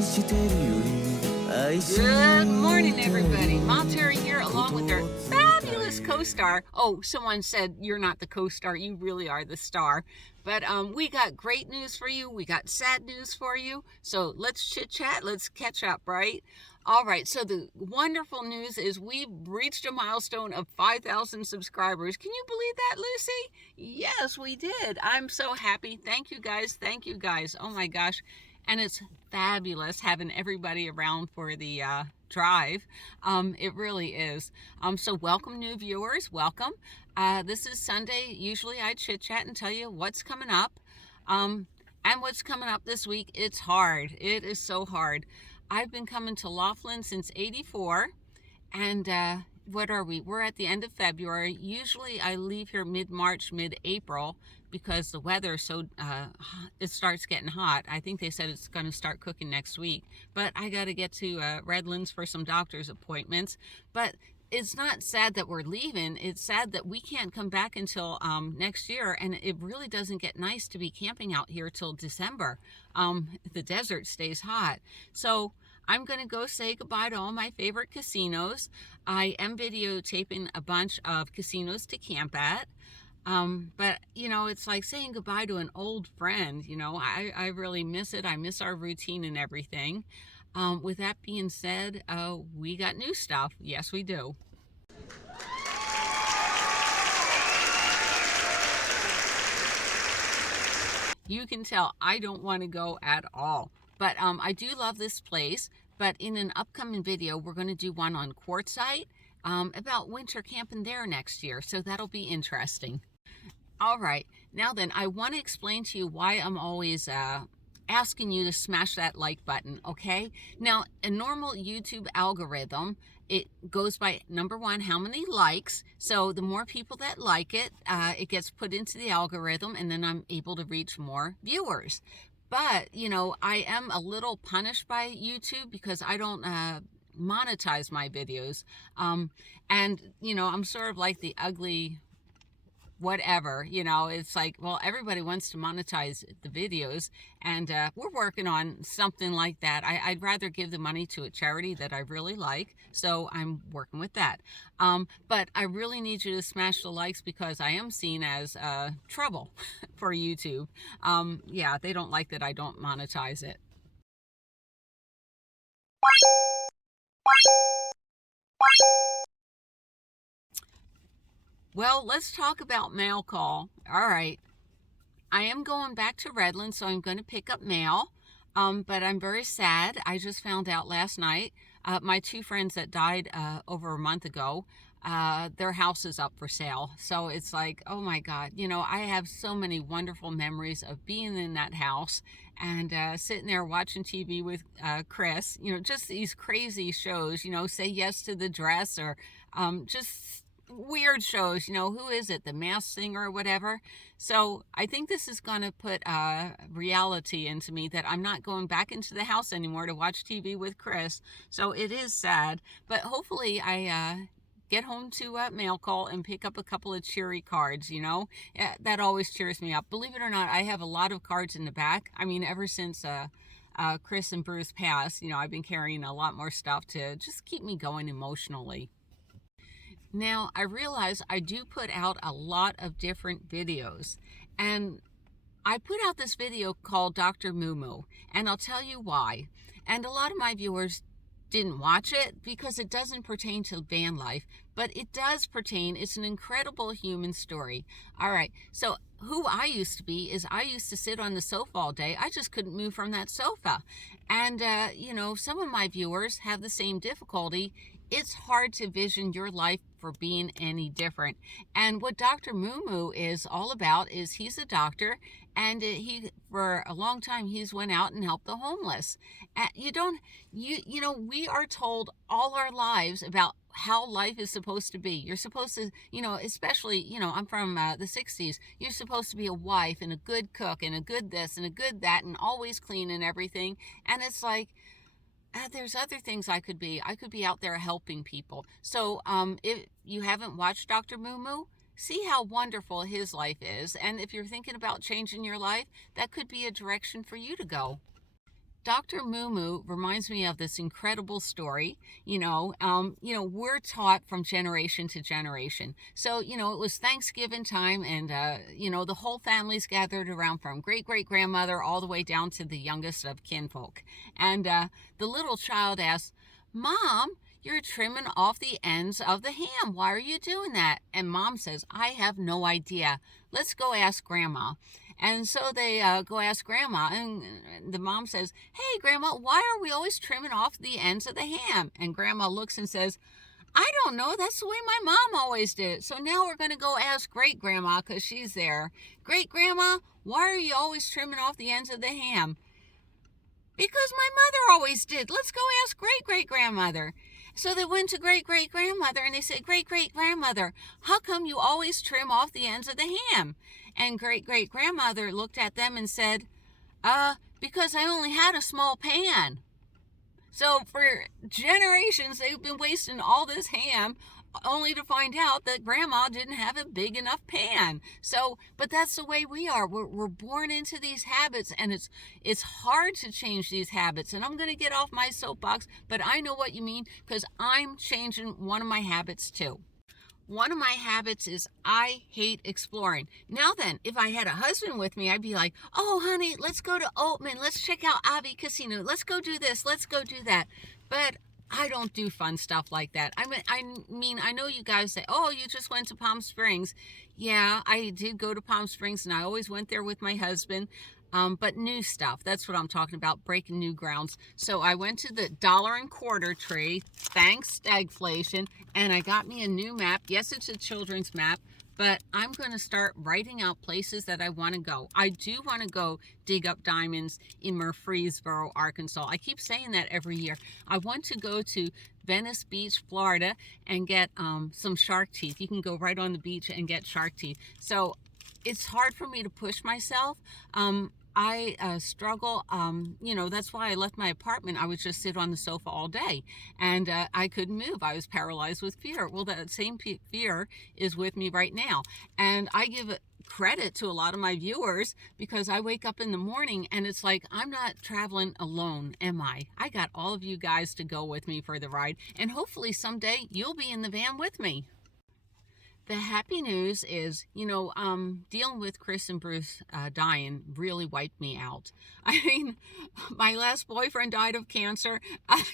Good morning, everybody. Mom Terry here, along with our fabulous co-star. Oh, someone said you're not the co-star, you really are the star. But we got great news for you. We got sad news for you. So let's chit-chat. Let's catch up, right? All right, so the wonderful news is we've reached a milestone of 5,000 subscribers. Can you believe that, Lucy? Yes, we did. I'm so happy. Thank you, guys. Thank you, guys. Oh, my gosh. And it's fabulous having everybody around for the drive. It really is. So welcome, new viewers. Welcome. This is Sunday. Usually I chit-chat and tell you what's coming up. And what's coming up this week, it's hard. It is so hard. I've been coming to Laughlin since '84, and what are we? We're at the end of February. Usually I leave here mid-March, mid-April, because the weather so it starts getting hot. I think they said it's going to start cooking next week, but I got to get to Redlands for some doctor's appointments. But it's not sad that we're leaving. It's sad that we can't come back until next year, and it really doesn't get nice to be camping out here till December. The desert stays hot. So I'm going to go say goodbye to all my favorite casinos. I am videotaping a bunch of casinos to camp at. But, you know, it's like saying goodbye to an old friend. You know, I really miss it. I miss our routine and everything. With that being said, we got new stuff. Yes, we do. You can tell I don't want to go at all. But I do love this place. But in an upcoming video, we're going to do one on Quartzsite about winter camping there next year. So that'll be interesting. All right. Now then, I want to explain to you why I'm always asking you to smash that like button, okay? Now, a normal YouTube algorithm, it goes by, number one, how many likes. So the more people that like it, it gets put into the algorithm, and then I'm able to reach more viewers. But, you know, I am a little punished by YouTube because I don't monetize my videos. And, you know, I'm sort of like the ugly whatever, you know, it's like, well, everybody wants to monetize the videos, and we're working on something like that. I'd rather give the money to a charity that I really like, so I'm working with that. But I really need you to smash the likes because I am seen as trouble for YouTube. Yeah, they don't like that I don't monetize it. Well, let's talk about mail call. All right. I am going back to Redlands, so I'm going to pick up mail. But I'm very sad. I just found out last night, my two friends that died over a month ago, their house is up for sale. So it's like, oh my God, you know, I have so many wonderful memories of being in that house and sitting there watching TV with Chris, you know, just these crazy shows, you know, Say Yes to the Dress, or just weird shows, you know, who is it, The Masked Singer or whatever. So I think this is going to put reality into me that I'm not going back into the house anymore to watch TV with Chris. So it is sad, but hopefully I get home to mail call and pick up a couple of cheery cards, you know. That always cheers me up. Believe it or not, I have a lot of cards in the back. I mean, ever since Chris and Bruce passed, you know, I've been carrying a lot more stuff to just keep me going emotionally. Now, I realize I do put out a lot of different videos, and I put out this video called Dr. Mumu, and I'll tell you why. And a lot of my viewers didn't watch it because it doesn't pertain to van life, but it does pertain. It's an incredible human story. All right, so who I used to be is I used to sit on the sofa all day. I just couldn't move from that sofa. And, you know, some of my viewers have the same difficulty. It's hard to vision your life for being any different. And what Dr. Mumu is all about is he's a doctor, and he, for a long time, he's went out and helped the homeless. You know, we are told all our lives about how life is supposed to be. You're supposed to, you know, especially, you know, I'm from the 60s. You're supposed to be a wife and a good cook and a good this and a good that and always clean and everything. And it's like, there's other things I could be. I could be out there helping people. So if you haven't watched Dr. Mumu, see how wonderful his life is. And if you're thinking about changing your life, that could be a direction for you to go. Dr. Mumu reminds me of this incredible story. We're taught from generation to generation. So, it was Thanksgiving time, and the whole family's gathered around, from great great grandmother all the way down to the youngest of kinfolk. And the little child asks, "Mom, you're trimming off the ends of the ham. Why are you doing that?" And Mom says, "I have no idea. Let's go ask Grandma." And so they go ask Grandma, and the mom says, "Hey, Grandma, why are we always trimming off the ends of the ham?" And Grandma looks and says, "I don't know. That's the way my mom always did it. So now we're going to go ask Great Grandma, because she's there. Great Grandma, why are you always trimming off the ends of the ham?" "Because my mother always did. Let's go ask Great Great Grandmother." So they went to Great Great Grandmother, and they said, "Great Great Grandmother, how come you always trim off the ends of the ham?" And Great Great Grandmother looked at them and said, "Because I only had a small pan." So for generations, they've been wasting all this ham, only to find out that Grandma didn't have a big enough pan. So, but that's the way we are. We're born into these habits, and it's hard to change these habits. And I'm going to get off my soapbox, but I know what you mean, because I'm changing one of my habits too. One of my habits is I hate exploring. Now then, if I had a husband with me, I'd be like, "Oh, honey, let's go to Oatman. Let's check out Ave Casino. Let's go do this. Let's go do that." But I don't do fun stuff like that. I know you guys say, "Oh, you just went to Palm Springs." Yeah, I did go to Palm Springs, and I always went there with my husband. But new stuff, that's what I'm talking about, breaking new grounds. So I went to the dollar and quarter tree, thanks stagflation, and I got me a new map. Yes, it's a children's map, but I'm going to start writing out places that I want to go. I do want to go dig up diamonds in Murfreesboro, Arkansas. I keep saying that every year. I want to go to Venice Beach, Florida, and get some shark teeth. You can go right on the beach and get shark teeth. So it's hard for me to push myself. I struggle, that's why I left my apartment. I would just sit on the sofa all day, and I couldn't move. I was paralyzed with fear. Well, that same fear is with me right now. And I give credit to a lot of my viewers, because I wake up in the morning and it's like, I'm not traveling alone, am I? I got all of you guys to go with me for the ride, and hopefully someday you'll be in the van with me. The happy news is, dealing with Chris and Bruce dying really wiped me out. I mean, my last boyfriend died of cancer.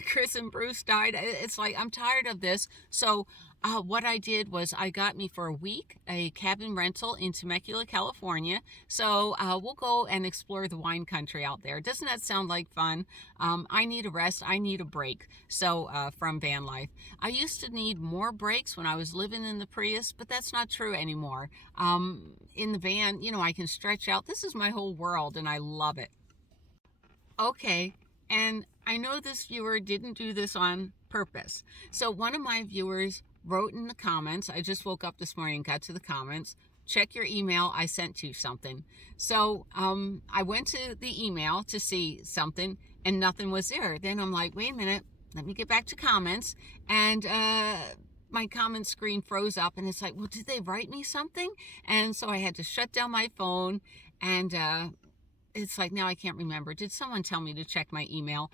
Chris and Bruce died. It's like, I'm tired of this. So what I did was I got me for a week a cabin rental in Temecula, California. So we'll go and explore the wine country out there. Doesn't that sound like fun? I need a rest. I need a break. So from van life. I used to need more breaks when I was living in the Prius, but that's not true anymore. In the van, I can stretch out. This is my whole world, and I love it. Okay, and I know this viewer didn't do this on purpose. So one of my viewers wrote in the comments, I just woke up this morning and got to the comments, "Check your email, I sent you something." So I went to the email to see something, and nothing was there. Then I'm like, wait a minute, let me get back to comments, and my comment screen froze up, and it's like, well, did they write me something? And so I had to shut down my phone, and it's like, now I can't remember. Did someone tell me to check my email?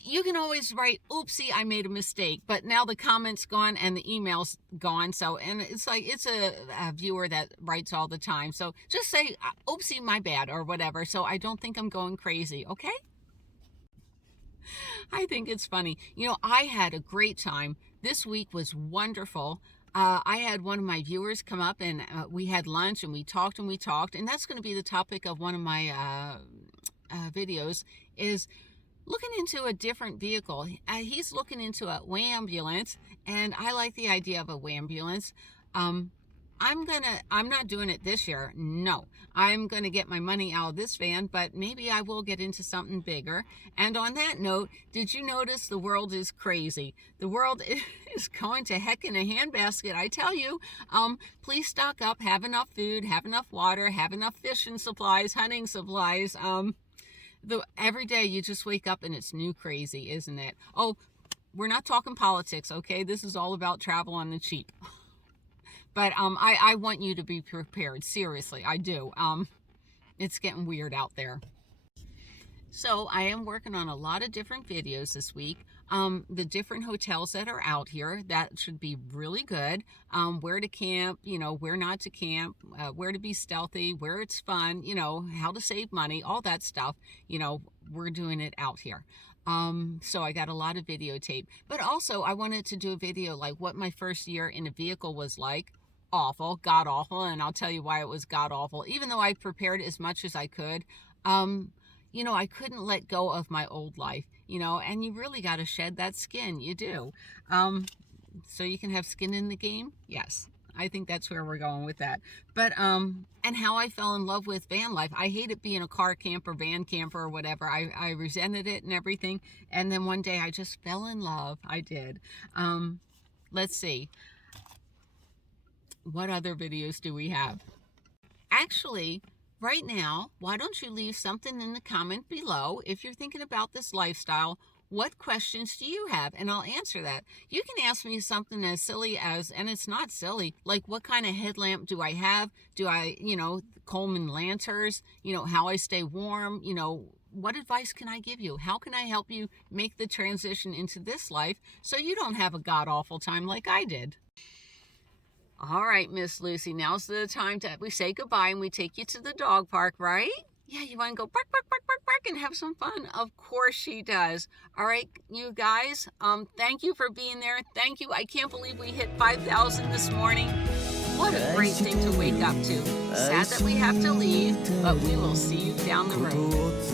You can always write, "Oopsie, I made a mistake," but now the comment's gone and the email's gone. So, and it's like, it's a viewer that writes all the time. So just say, "Oopsie, my bad," or whatever. So I don't think I'm going crazy. Okay. I think it's funny. I had a great time. This week was wonderful. I had one of my viewers come up, and we had lunch, and we talked, and that's going to be the topic of one of my videos, is looking into a different vehicle. He's looking into a wambulance, and I like the idea of a wambulance. I'm not doing it this year. No, I'm going to get my money out of this van, but maybe I will get into something bigger. And on that note, did you notice the world is crazy? The world is going to heck in a handbasket, I tell you. Please stock up, have enough food, have enough water, have enough fishing supplies, hunting supplies. Every day you just wake up and it's new crazy, isn't it? Oh, we're not talking politics, okay? This is all about travel on the cheap. But I want you to be prepared. Seriously, I do. It's getting weird out there. So I am working on a lot of different videos this week. The different hotels that are out here, that should be really good. Where to camp, where not to camp, where to be stealthy, where it's fun, how to save money, all that stuff. We're doing it out here. So I got a lot of videotape, but also I wanted to do a video like what my first year in a vehicle was like. Awful, god awful, and I'll tell you why it was god awful. Even though I prepared as much as I could, I couldn't let go of my old life, and you really got to shed that skin. You do. So you can have skin in the game. Yes. I think that's where we're going with that. But, and how I fell in love with van life. I hated being a car camper, van camper, or whatever. I resented it and everything. And then one day I just fell in love. I did. Let's see. What other videos do we have? Actually, right now, why don't you leave something in the comment below if you're thinking about this lifestyle? What questions do you have? And I'll answer that. You can ask me something as silly as, and it's not silly, like what kind of headlamp do I have? Do I, Coleman lanterns, how I stay warm, what advice can I give you? How can I help you make the transition into this life so you don't have a god-awful time like I did? All right, Miss Lucy, now's the time that we say goodbye and we take you to the dog park, right? Yeah, you want to go bark, bark, bark, bark, bark, and have some fun? Of course she does. All right, you guys, thank you for being there. Thank you. I can't believe we hit 5,000 this morning. What a great thing to wake up to. Sad that we have to leave, but we will see you down the road.